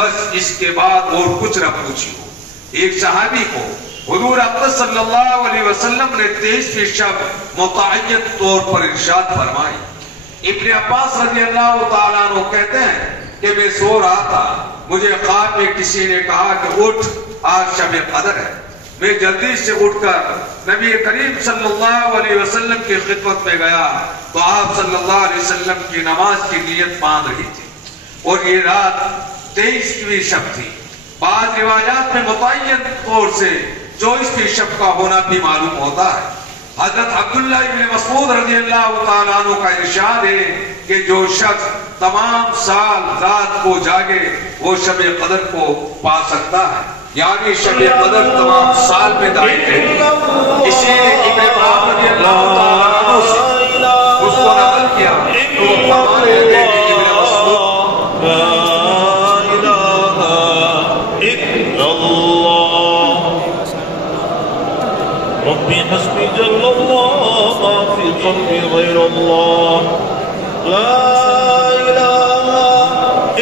बस इसके बाद और कुछ न पूछियो। एक सहाबी को हुजूर अक़दस सल्लल्लाहु अलैहि वसल्लम ने 23वीं शब मुतअय्यन तौर पर इरशाद फरमाई। इब्ने अब्बास रज़ियल्लाहु ताला अन्हु कहते हैं कि मैं सो रहा था, मुझे ख्वाब में किसी ने कहा कि उठ, आज शब कदर है। मैं जल्दी से उठकर नबी करीम सल्लल्लाहु अलैहि वसल्लम की खिदमत में गया तो आप सल्लल्लाहु अलैहि वसल्लम की नमाज की नियत बांध रही थी और ये रात 23वीं शब थी। बाद रिवायात में मुतअय्यन तौर से 24वीं शब का होना भी मालूम होता है। हजरत अब्दुल्ला इब्ने मसऊद रज़ियल्लाहु ताला अन्हु का इरशाद है कि जो शख्स तमाम साल रात को जागे वो शब कदर को पा सकता है, यानी शब कदर तमाम साल में दायिक है। इसीलिए इब्ने अब्बास रज़ियल्लाहु ताला अन्हु से उसको नकल किया तो वो फरमा रहे थे कि इब्ने मसऊद रब्बी हस्बी जल्लल्लाह मा फी क़ल्बी गैरुल्लाह ला इलाहा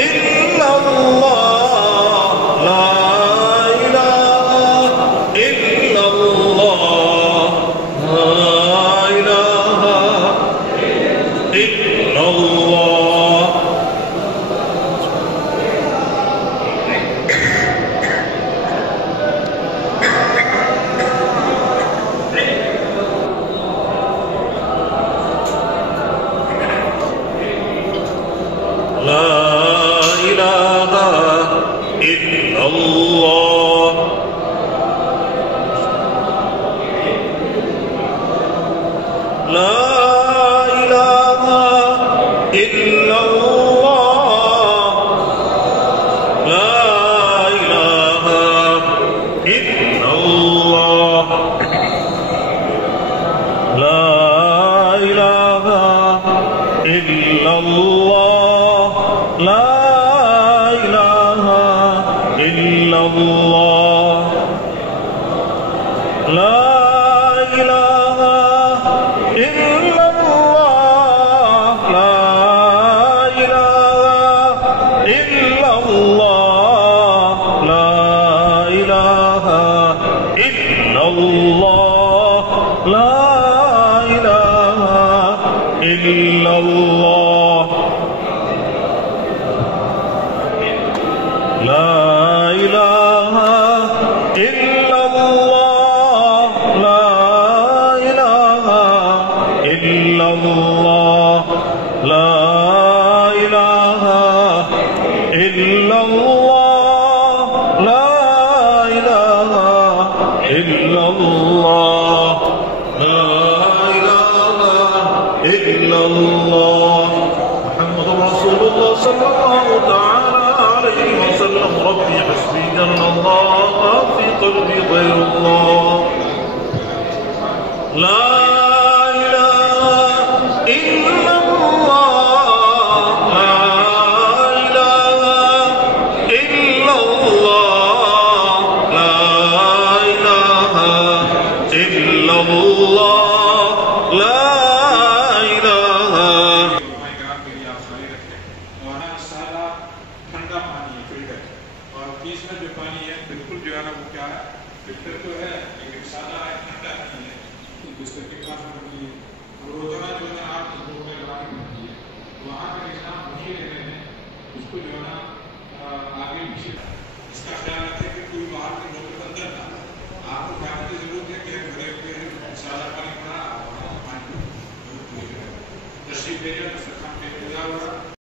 इल्लल्लाह ला इलाहा इल्लल्लाह ला इलाहा इल्लल्लाह। तशरीफ ले जाए तो